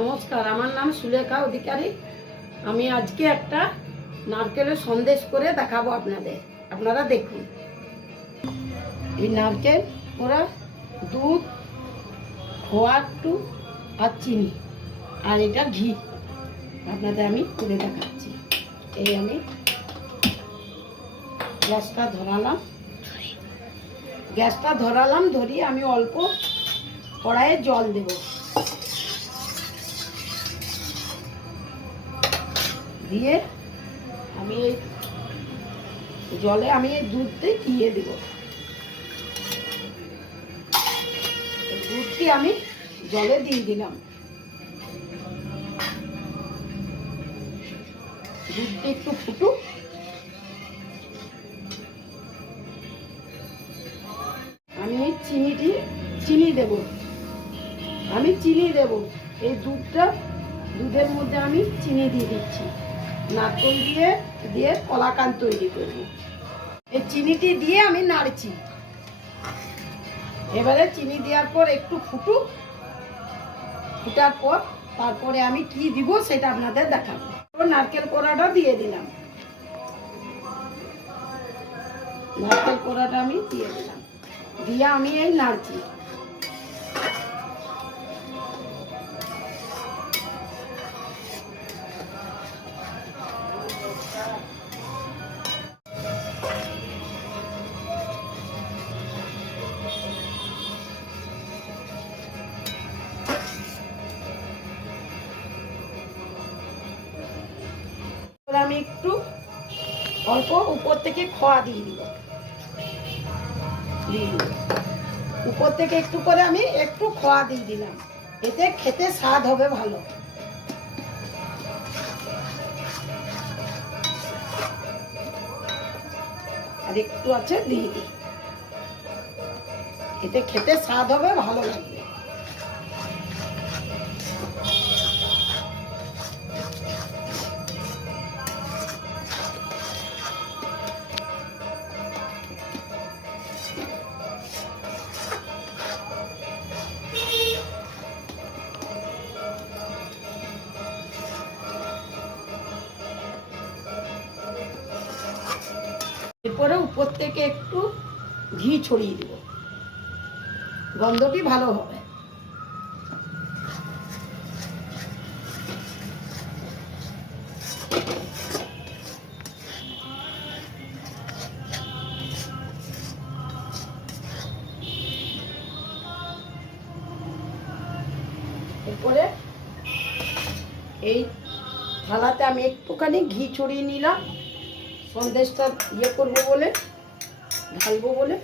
নমস্কার, আমার নাম সুলেখা অধিকারী। আমি আজকে একটা নারকেলের সন্দেশ করে দেখাবো আপনাদের। আপনারা দেখুন। এই নারকেল ওরা দুধ, খোয়া একটু আর চিনি আর এটা ঘি আপনাদের আমি করে দেখাচ্ছি। এই আমি গ্যাসটা ধরালাম, ধরিয়ে আমি অল্প কড়াইয়ে জল দেব। দিয়ে আমি এই জলে আমি এই দুধটি দিয়ে দেব। দুধটি আমি জলে দিয়ে দিলাম। দুধটি একটু ফুটুক। আমি এই চিনি দেব। এই দুধের মধ্যে আমি চিনি দিয়ে দিচ্ছি। নারকেল দিয়ে কলাকান্দ তৈরি করব। এই চিনিটি দিয়ে আমি নাড়ছি। এবারে চিনি দেওয়ার পর একটু ফুটার পর তারপরে আমি কি দিব সেটা আপনাদের দেখাবো। নারকেল কোড়াটা দিয়ে দিলাম। নারকেল কোড়াটা আমি দিয়ে দিলাম, দিয়ে আমি এই নাড়ছি। আমি একটু অল্প উপর থেকে খোয়া দিয়ে দিব। উপর থেকে একটু করে আমি একটু খোয়া দিয়ে দিলাম। এতে খেতে স্বাদ হবে ভালো। আর একটু আছে দিয়ে দিই, এতে খেতে স্বাদ হবে, ভালো লাগবে। এরপরে উপর থেকে একটু ঘি ছড়িয়ে দিব, গন্ধটি ভালো হবে। এরপরে এই থালাতে আমি একটুখানি ঘি ছড়িয়ে নিলাম, সন্দেশটা করবো বলে, ঢালবো বলে।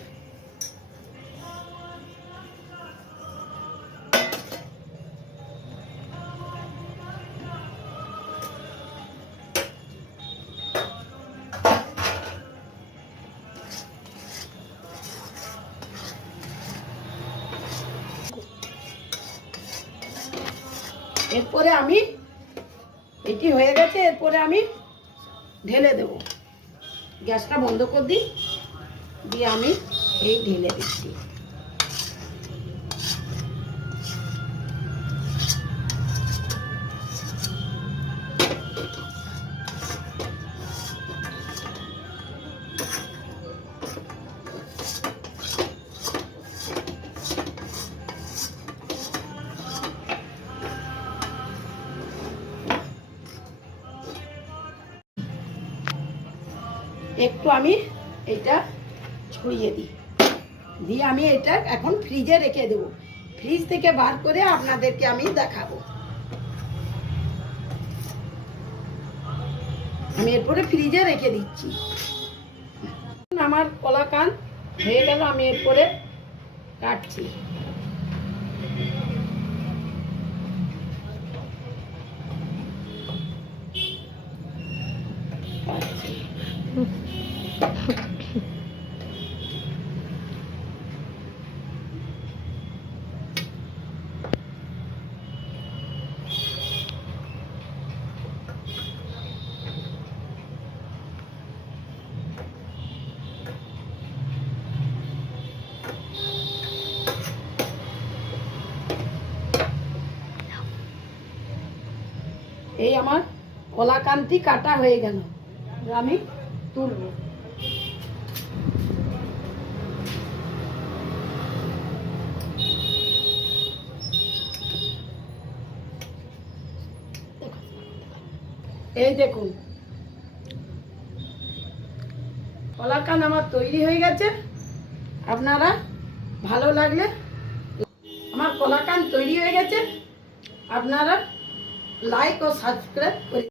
এরপরে আমি এটি হয়ে গেছে, এরপরে আমি ঢেলে দেব। গ্যাসটা বন্ধ করে দিই, দিয়ে আমি এই ঢেলে দিচ্ছি। একটু আমি এটা ছড়িয়ে দিই, দিয়ে আমি এটা এখন ফ্রিজে রেখে দেব। ফ্রিজ থেকে বার করে আপনাদেরকে আমি দেখাবো। আমি এরপরে ফ্রিজে রেখে দিচ্ছি। আমার কলাকান্দ হয়ে গেল, আমি এরপরে কাটছি। এই আমার কলাকান্তি কাটা হয়ে গেল, আমি তুলব। এই দেখুন কলাকান্দ আমার তৈরি হয়ে গেছে। আপনারা ভালো লাগলে, আমার কলাকান্দ তৈরি হয়ে গেছে, আপনারা লাইক ও সাবস্ক্রাইব করে